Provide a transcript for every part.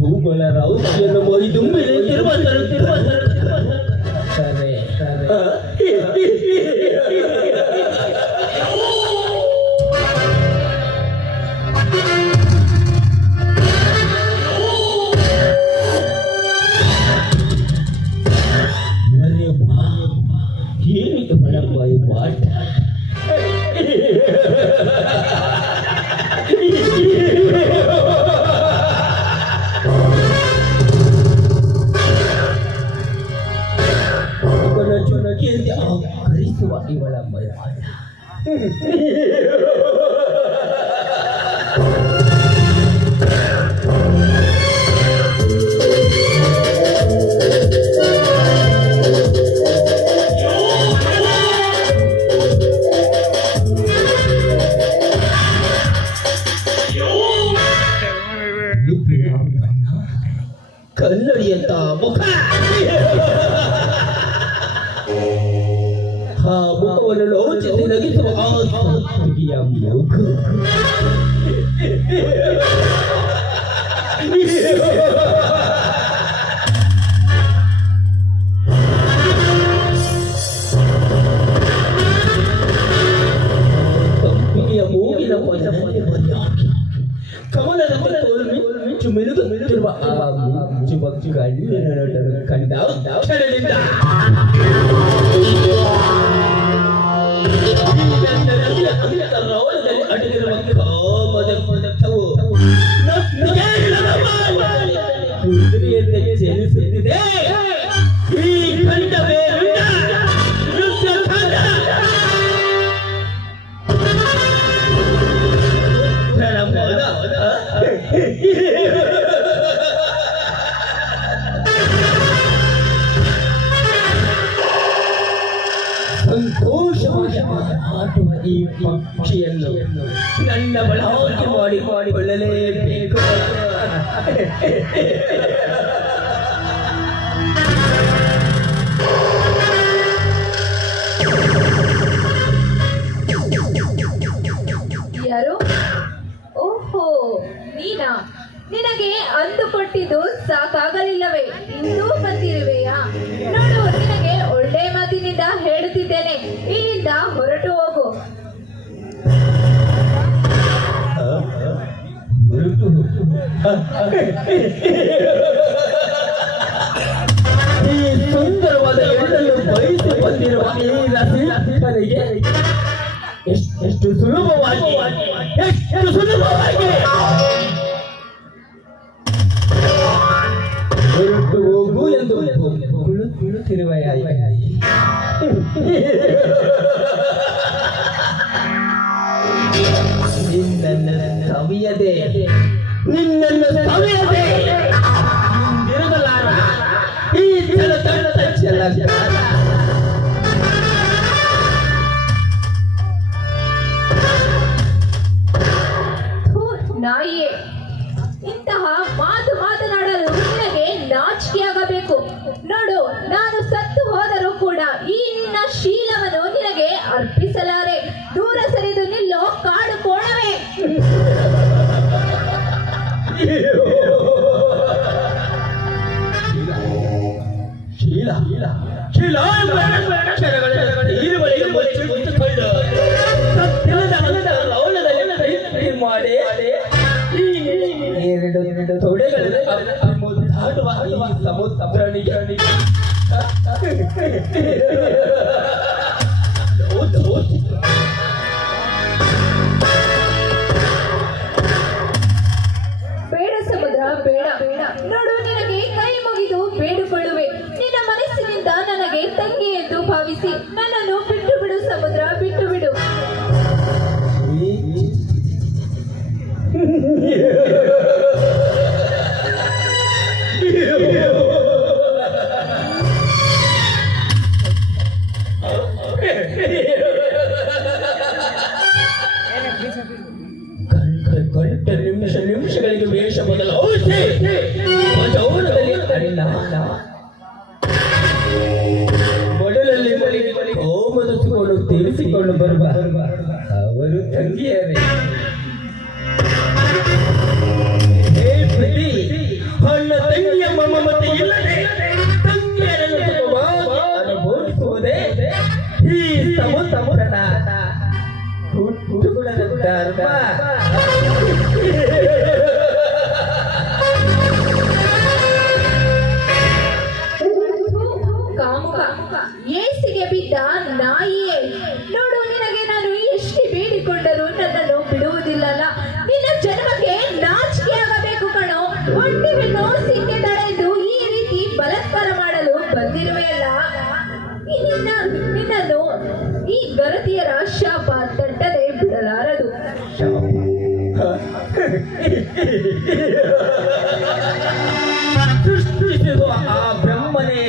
ಭೂಗೋಳ ರೌದ್ರಿಯನ್ನು ಮೊಯ್ದು ಏನಿಗೆ ಬಡಪಾಯಿ ಪಾಠ ಕಲಿಸುವ ಇವಳ ಮೈವಾಡ ಕನ್ನಡಿಯಂತ ಮುಖ ಆ ಮುಖವನ್ನು ಲೋಚಿಸಿ ನಗಿಸುವ ಆಸ್ತಿಯ ಮುಖ ಕಂಪಿಯ ಮೂಗಿನ ಕಮಲದ ಮಿಂಚು ಮಿನುಗುತ್ತಿರುವ ಆ ಮಿಂಚುವ ಕಣ್ಣಿನ ನೋಟವನ್ನು ಕಂಡ ಕ್ಷಣದಿಂದ ರೌಲದಲ್ಲಿ ಅಡಗಿರುವ ಕಾಮದ ಪದಕವು ಕುದುರೆಯಂತೆ ಚಲಿಸುತ್ತಿದೆ. ಈ ಖಂಡವೇ ನೃತ್ಯ ಖಂಡ. ಸಂತೋಷವಾಗಿ ಆಟುವ ಈ ಪಕ್ಷಿಯನ್ನು ನನ್ನ ಬಳಕೆ ಮಾಡಿಕೊಳ್ಳಲೇಬೇಕು. ಯಾರು? ಓಹೋ, ನೀನಾ? ನಿನಗೆ ಅಂದು ಕೊಟ್ಟಿದ್ದು ಸಾಕಾಗಲಿಲ್ಲವೇ? ಇನ್ನೂ ಬಂದಿರುವೆಯಾ? ನೋಡು, ನಿನಗೆ ಒಳ್ಳೆ ಮಾತಿನಿಂದ ಹೇಳುತ್ತಿದ್ದೇನೆ, ಇಲ್ಲಿಂದ ಹೊರಟು ಹೋಗು. ಈ ಸುಂದರವಾದ ಹೆಣ್ಣನ್ನು ಬಯಸಿ ಬಂದಿರುವ ಈ ರಸಿಕನಿಗೆ ಎಷ್ಟು ಸುಲಭವಾಗಿ ಹೊರಟು ಹೋಗು ಎಂದು ಕುಳಿತಿರುವೆಯ ನಿನ್ನನ್ನು ಸವಿಯದೆ ಹಿಂದಿರುಗಲಾರ ಈ ಚಲ ನಾಯಿಯೇ, ಇಂತಹ ಮಾತನಾಡಲು ನಿನಗೆ ನಾಚಿಕೆಯಾಗಬೇಕು. ನೋಡು, ನಾನು ಸತ್ತು ಹೋದರೂ ಕೂಡ ಈ ನಿನ್ನ ಶೀಲವನ್ನು ನಿನಗೆ ಅರ್ಪಿಸಲಾರೆ. ದೂರ ಸರಿದು ನಿಲ್ಲೋ ಕಾಡು ಕೋಣವೇ. ಎರಡು ತೊಡೆಗಳಲ್ಲಿ ಸಮುದ್ರನಿಗೆ ಬೇಡ ಸಮುದ್ರ, ಬೇಡ. ನೋಡು, ನಿನಗೆ ಕೈ ಮುಗಿದು ಬೇಡಿಕೊಳ್ಳುವೆ. ನಿನ್ನ ಮನಸ್ಸಿನಿಂದ ನನಗೆ ತಂಗಿ ಎಂದು ಭಾವಿಸಿ ನನ್ನನ್ನು ಬಿಟ್ಟು ಬಿಡು ಸಮುದ್ರ, ಬಿಟ್ಟು ಬಿಡು. ನಿಮಿಷಗಳಿಗೆ ವೇಷ ಬದಲಾಯಿಸಿ ಜೌನದಲ್ಲಿ ಅಣ್ಣ ಮೊಡಲಲ್ಲಿ ಕೋಮದಿಸಿಕೊಂಡು ತೀರಿಸಿಕೊಂಡು ಬರುವ ಅವರು ತಂಗಿಯರೇ. ಹೇ ಪ್ರತಿ ಅಣ್ಣ ತಂಗಿಯ ಮಮತೆ ಇಲ್ಲದೆ ತಂಗಿಯರನ್ನು ಸುಖವಾಗಿ ಅನುಭವಿಸುವುದೇ ಈ ಸಮುದ್ರನ ಹುಟ್ಟುಗುಣದ ಧರ್ಮ. ಏಸಿಗೆ ಬಿದ್ದ ನಾಯಿಯೇ, ನೋಡು ನಿನಗೆ ನಾನು ಎಷ್ಟು ಬೇಡಿಕೊಂಡರೂ ನನ್ನನ್ನು ಬಿಡುವುದಿಲ್ಲಲ್ಲ. ನಿನ್ನ ಜನ್ಮಕ್ಕೆ ನಾಚಿಕೆ ಆಗಬೇಕು ಕಣೋ. ಒಂಟಿ ಹೆಣ್ಣು ಸಿಕ್ಕೆ ತಡೆದು ಈ ರೀತಿ ಬಲಾತ್ಕಾರ ಮಾಡಲು ಬಂದಿರುವೆಯಲ್ಲ. ನಿನ್ನನ್ನು ಈ ಗರತಿಯರ ಶಾಪ ತಟ್ಟದೆ ಬಿಡಲಾರದು. ಸೃಷ್ಟಿಸಿರುವ ಆ ಬ್ರಹ್ಮನೇ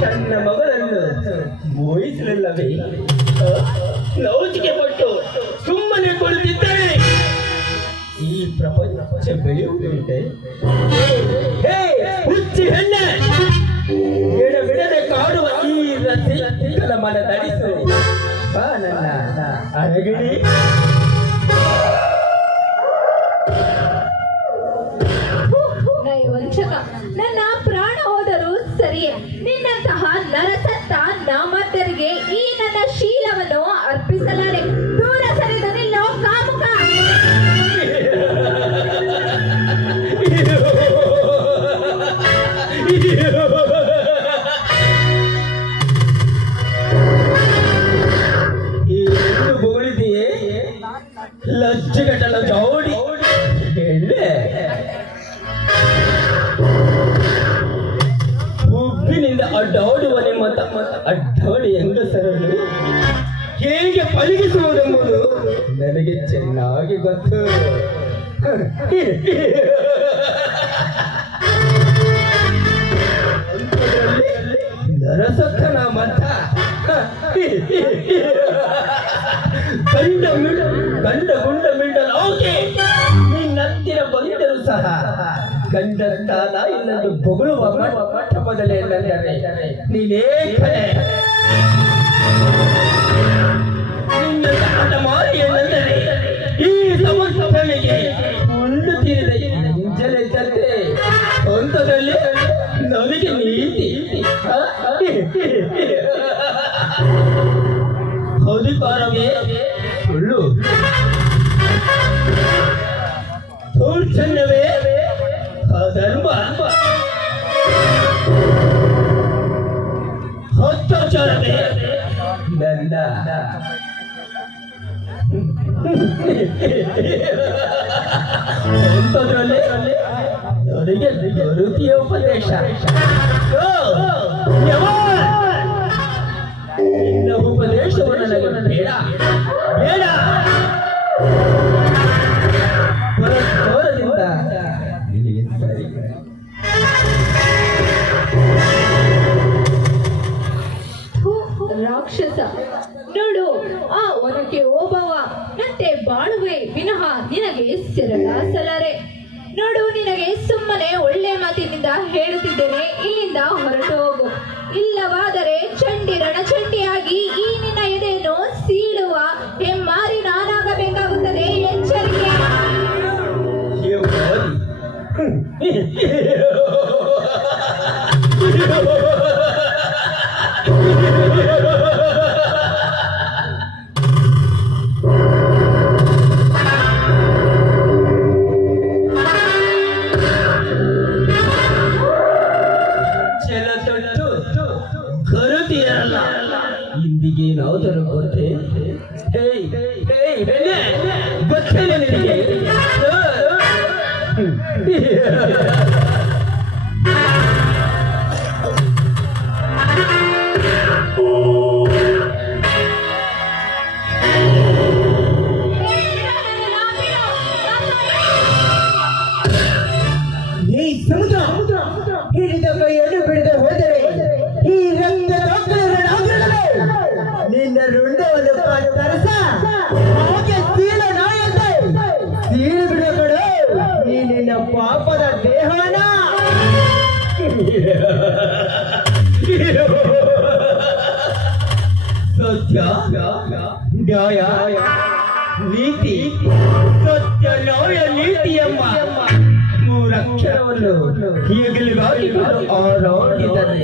ತನ್ನ ಮಗಳನ್ನು ಮೋಹಿಸಲಿಲ್ಲವೇ? ಲೌಚಿಕೆ ಪಟ್ಟು ಸುಮ್ಮನೆ ಕುಳಿತಿದ್ದರೆ ಈ ಪ್ರಪಂಚ ಬೆಳೆಯುವುದುಂಟೆ? ಹುಚ್ಚಿ ಹೆಣ್ಣೆ, ಬಿಡದೆ ಕಾಡುವ ಈ ರಸಿಕಲ ಮನ ತಡಿಸು. ಬಾ ನನ್ನ ಅರಗಿಣಿ. ನಯವಂಚಕ, ನನ್ನ ಪ್ರಾಣ ಹೋದರೂ ಸರಿಯೇ. ನಿನ್ನಂತಹ ನರಸತ್ತ ನಾಮರ್ಥರಿಗೆ ಈ ನನ್ನ ಶೀಲವನ್ನು ಅರ್ಪಿಸಲಾರೆ. ದೂರ ಸರಿದ ನಿಲ್ಲೋ ಕಾಮುಕ. ಬೊಗಳಿದೆಯೇ ಲಜ್ಜೆಗಟ್ಟಲ ಜೋಡಿ ಉಬ್ಬಿನಿಂದ ಅಡ್ಡಾಡುವ ನಿಮ್ಮ ಅಡ್ಡಾಡಿ ಹೆಂಗಸರನ್ನು ಹೇಗೆ ಪಳಗಿಸುವುದೆಂಬುದು ನನಗೆ ಚೆನ್ನಾಗಿ ಗೊತ್ತು. ನರಸತ್ತನ ಮತ ಗಂಡ ಗುಂಡ ಮಿಂಡಲು ಓಕೆ. ನಿನ್ನಂತಿನ ಬಂದರೂ ಸಹ ಗಂಡ ಸ್ಥಾನ ಇನ್ನೊಂದು ಬೊಗಳುವ ಮಟ್ಟ ಮೊದಲೇ ಎಂದರೆ ನೀನೇ ಕಲೆ. ನಿನ್ನ ಆಟ ಮಾರಿ ಎಂದರೆ ಈ ಸಮಸ್ಯೆಗಳಿಗೆ ಉಂಡು ತೀರಿದ ಇಂಜಲೆ ಜತೆ ಸ್ವಂತದಲ್ಲಿ ನನಗೆ ನೀತಿ ಅಧಿಕಾರವೇ ಸುಳ್ಳು, ದೌರ್ಜನ್ಯವೇ ಅಧರ್ಮ, ಅತ್ಯಾಚಾರವೇ ನನ್ನ ಅಂಥದ್ರಲ್ಲಿ ನನಗೆ ಗುರುತಿಯ ಉಪದೇಶ. ನಿನ್ನ ಉಪದೇಶವು ನನಗೆ ಬೇಡ ಬೇಡ. ಪರಸ್ಪರದಿಂದ ನಿನಗೆ ಸರಿ. ರಾಕ್ಷಸ, ನೋಡು ಆ ಒನಕೆ ಓಬವ್ವ ನಂತೆ ಬಾಳುವೆ ವಿನಃ ನಿನಗೆ ಸಿರಲಾಸಲಾರೆ. ನೋಡು, ನಿನಗೆ ಸುಮ್ಮನೆ ಒಳ್ಳೆ ಮಾತಿನಿಂದ ಹೇಳುತ್ತಿದ್ದೇನೆ, ಇಲ್ಲಿಂದ ಹೊರಟು ಹೋಗು. ಇಲ್ಲವಾದರೆ ಚಂಡಿ ರಣಚಂಡಿಯಾಗಿ ಈ ನಿನ್ನ ಎದೆಯನ್ನು ಸೀಳುವ ಹೆಮ್ಮಾರಿ ನಾನಾಗಬೇಕಾಗುತ್ತದೆ. ಎಚ್ಚರಿಕೆ. ಇಂದಿಗೇನಾದರೂ ಗೊತ್ತೇ? ಗೊತ್ತಿಲ್ಲ ನಿನಗೆ? ಈ ಸಮುದ್ರ ಹಿಡಿದ ಕೈಯನ್ನು ಬಿಡದೆ ಹೋದರೆ ಈ ರಂಗ ನಿನ್ನ ರುಂಡವನ್ನು ತರಸ ಹಾಗೆ ಸೀಳ ನಾಯಂತೆ ಸೀಳು ಬಿಡಬೇಡ. ಸತ್ಯ ನ್ಯಾಯ ನೀತಿ ಸತ್ಯ ನ್ಯಾಯ ನೀತಿ ಎಂಬ ಮೂರಕ್ಷರವನ್ನು ಈಗಲಿಗಾಗಿ ಆರಾಡಿದರೆ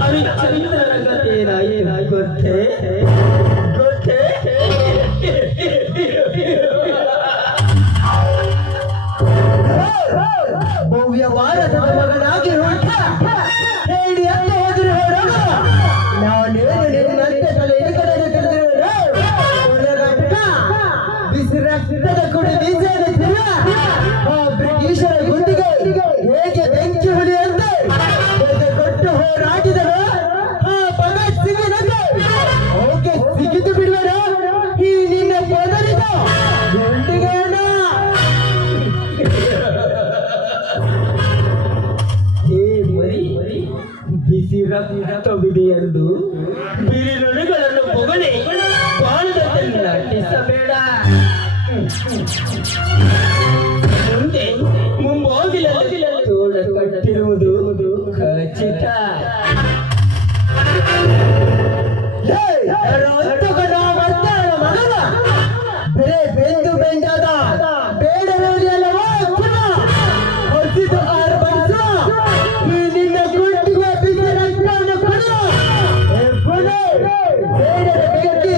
ಹರಿಶ್ಚಂದ್ರನ ಗತೇನಾಯಿತು ಗೊತ್ತೇ ಗೊತ್ತೇ ಭವ್ಯವಾರದ ಮಗನಾಗಿ ಹೊರಟ ಹೇಳಿ ಅಂತ ಹೋದ್ರೆ ಹೊರಗ ನಾನೇನು ನಿನ್ನಂತೆ ತಲೆ ಕಡೆ ಬಿಸಿ ರಕ್ತದ ಕುಡಿ ಬೀಸಾಡುತ್ತಿಲ್ಲ ಆ ಬ್ರಿಟಿಷರ ಗುಂಡಿಗೆ ಹೇಗೆ ಬೆಂಕಿ ಹುಲಿಯಂತೆ ಕೊಟ್ಟು ಹೋರಾಡಿದರು ಆ ಭಗತ್ ಸಿಂಗನಂತೆ ಅವಕ್ಕೆ ಸಿಗಿದು ಬಿಡುವರು ಈ ನಿನ್ನ ಪದರಿದ ಗುಂಡಿಗೆಯನ್ನ ಬಿಸಿ ರಕ್ತವಿದೆ ಎಂದು ಬಿರಿನುಡಿಗಳನ್ನು ಹೊಗಳಿ ಬಾಳದಂತೆ ನಟಿಸಬೇಡ. ಮುಂದೆ ಮುಂಬಾಗಿಲಲ್ಲಿ ತೋಡ ಕಟ್ಟಿರುವುದು ಖಚಿತ. ಬೇರೆ ಬೆಂದು ಬೆಂದಾದ ಬೇಡ ಅಲ್ಲವಾ ಹೊರಸಿದ ಆರು ಬನ್ಸ ಈ ನಿನ್ನ ಗುಂಡಿಗೆ ಬಿಸಿ ರಕ್ತವನ್ನು ಕೊಡು ಬೇಡರ ಬೆಂಕಿ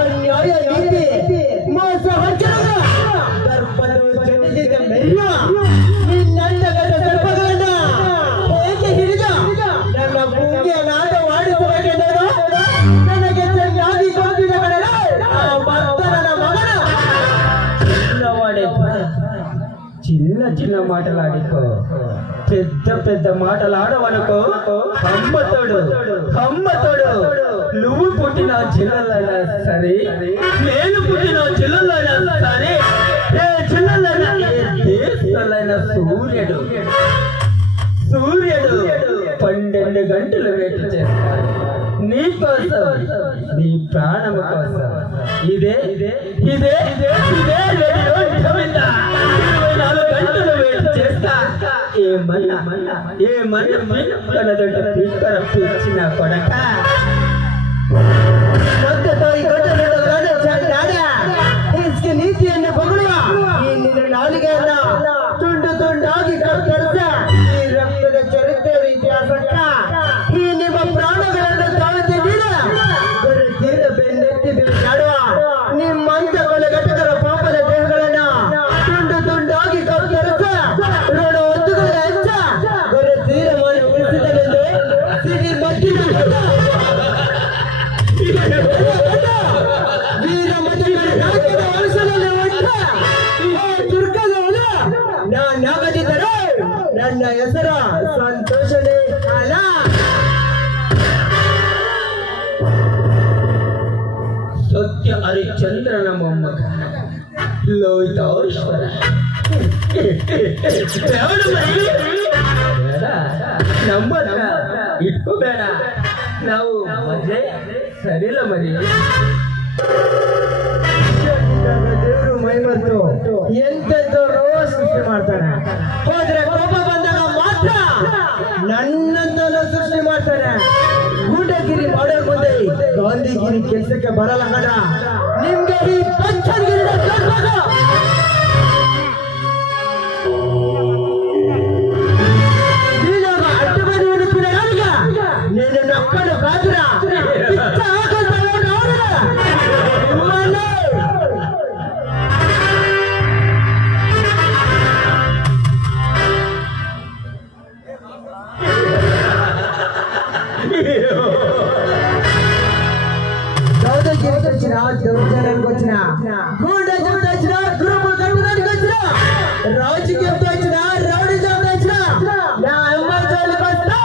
ಅನ್ಯಾಯ ನೀತಿ ಮೋಸ ಹೊಂಚದ ದರ್ಪದ ಜನಿಸಿದ ಮೆರೆಯುವ ನಿನ್ನಂದಗದ ದರ್ಪಗಳನ್ನ ಹೇಗೆ ಹಿಡಿದ ನನ್ನ ಭೂಮಿಯ ನಾಟವಾಡಿಸಬೇಕೆಂದರು ನನಗೆ ಚೆನ್ನಾಗಿ ಗೊತ್ತಿದ ಕಡೆ ಆ ಭಕ್ತನ ಮಗನ చిన్న చిన్న మాటలాడుకో పెద్ద పెద్ద మాటలాడవనుకో అమ్మతోడు నువ్వు పుట్టిన జిల్లలైనా సరే నేను పుట్టిన జిల్లలైనా సరే ఏ జిల్లలైనా ఏ దేశాలైనా సూర్యుడు 12 గంటలు వెయిట్ చేస్తాడు నీ కోసం నీ ప్రాణము కోసం ఇదే రేడియో నిజమైందా 24 గంటలు వెయిట్ చేస్తా ఏమన్నా కలదొడ్డ పిచ్చిన కొడక इसकी ನೀತಿಯನ್ನು ಬಗಳುವ ಈ ನಿನ್ನ ನಾಲಿಗೆಯನ್ನ ತುಂಡು ತುಂಡಾಗಿ ಕತ್ತರಿಸ ಈ ರಕ್ತದ ಚರಿತ್ರೆ ಇತಿಹಾಸಕ್ಕ ಈ ನಿಮ್ಮ ಪ್ರಾಣಗಳನ್ನು ತಾಳ್ತಿ ಬೀಳ ಗುರುತಿನ ಬೆನ್ನೆತ್ತಿ ಬೀಳಾಡುವ ನಿಮ್ಮಂತ ಕೊಲೆಗಟ್ಟಕರ ಪಾಪದ ದೇಹಗಳನ್ನ ತುಂಡು ತುಂಡಾಗಿ ಕತ್ತರಿಸ ಋಣ ಒತ್ತುಗಳ ಹೆಚ್ಚ ಗುರುತೀರ ಮಾಡಿ ಉಳಿಸಿದನೆಂದು ಸಿಡಿ ಮಟ್ಟಿ ವೀರ ಮತಗಳ ವರ್ಷದಲ್ಲಿ ದುರ್ಗದವನು ನಾನಾಗದಿದ್ದರೆ ನನ್ನ ಹೆಸರ ಸಂತೋಷನೇ ಅಲ್ಲ. ಸತ್ಯ ಹರಿಶ್ಚಂದ್ರನ ಮೊಮ್ಮಗ ಲೋಹಿತಾಶ್ವರ ನಮ್ಮ ಇಟ್ಕೋಬೇಡ ನಾವು ಮೊದಲೇ ಸರಿಲ್ಲ ಮರಿ ದೇವರು ಮೈಮರ್ತು ಎಂತೆಂತವ್ರು ಸೃಷ್ಟಿ ಮಾಡ್ತಾನೆ ಹೋದ್ರೆ ಕೋಪ ಬಂದಾಗ ಮಾತ್ರ ನನ್ನಂತನ ಸೃಷ್ಟಿ ಮಾಡ್ತಾನೆ ಗೂಂಡಗಿರಿ ಮಾಡೋ ಮುಂದೆ ಗಾಂಧಿಗಿರಿ ಕೆಲ್ಸಕ್ಕೆ ಬರಲ್ಲ ಕಣ ನಿಮ್ಗೆ ಈ ಪಂಚಗಿರಿ ನೀನಾಗ ಅಡ್ಡ ಬದಿ ಹುಡುಕಿನ ಯಾರಿಗ ನೀನು ನಕ್ಕಡು ಕಾದ್ರ దౌర్జన్యానికి వచ్చిన గూండాజంతో వచ్చిన గ్రూపు కట్టడానికి వచ్చిన రాజకీయంతో వచ్చిన రౌడీజంతో వచ్చిన నా అమ్మాయికి వస్తే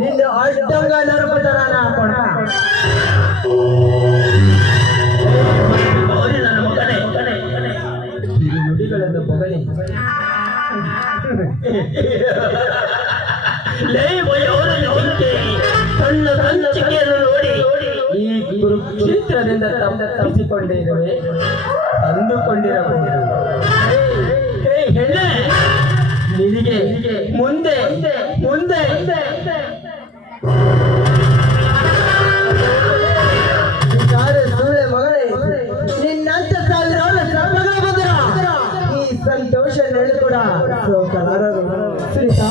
నిన్ను అడ్డంగా నరుకుతారా నా కొడుక ನನ್ನ ಮಗನೇ ನುಡಿಗಳನ್ನು ಹೊಗಳಿ ಸಣ್ಣ ಸಂಚಿಕೆಯನ್ನು ನೋಡಿ ಈ ಕುರುಕ್ಷೇತ್ರ ಚಿತ್ರದಿಂದ ತಪ್ಪಿಸಿಕೊಂಡಿರುವೆ ಅಂದುಕೊಂಡಿರಬಹುದು. ಹೇ ಹೆಣ್ಣೆ, ನಿನಗೆ ಮುಂದೆ ಮುಂದೆ ಸೂಳೆ ಮಗಳೇ, ನಿನ್ನಂತ ಸಾವಿರಾರು ಸರ್ಪಗಳು ಬಂದರ ಈ ಸಂತೋಷ ನೆಳೆದು ಕೂಡ ಸೋಕಲಾರರು. ಸುನೀತಾ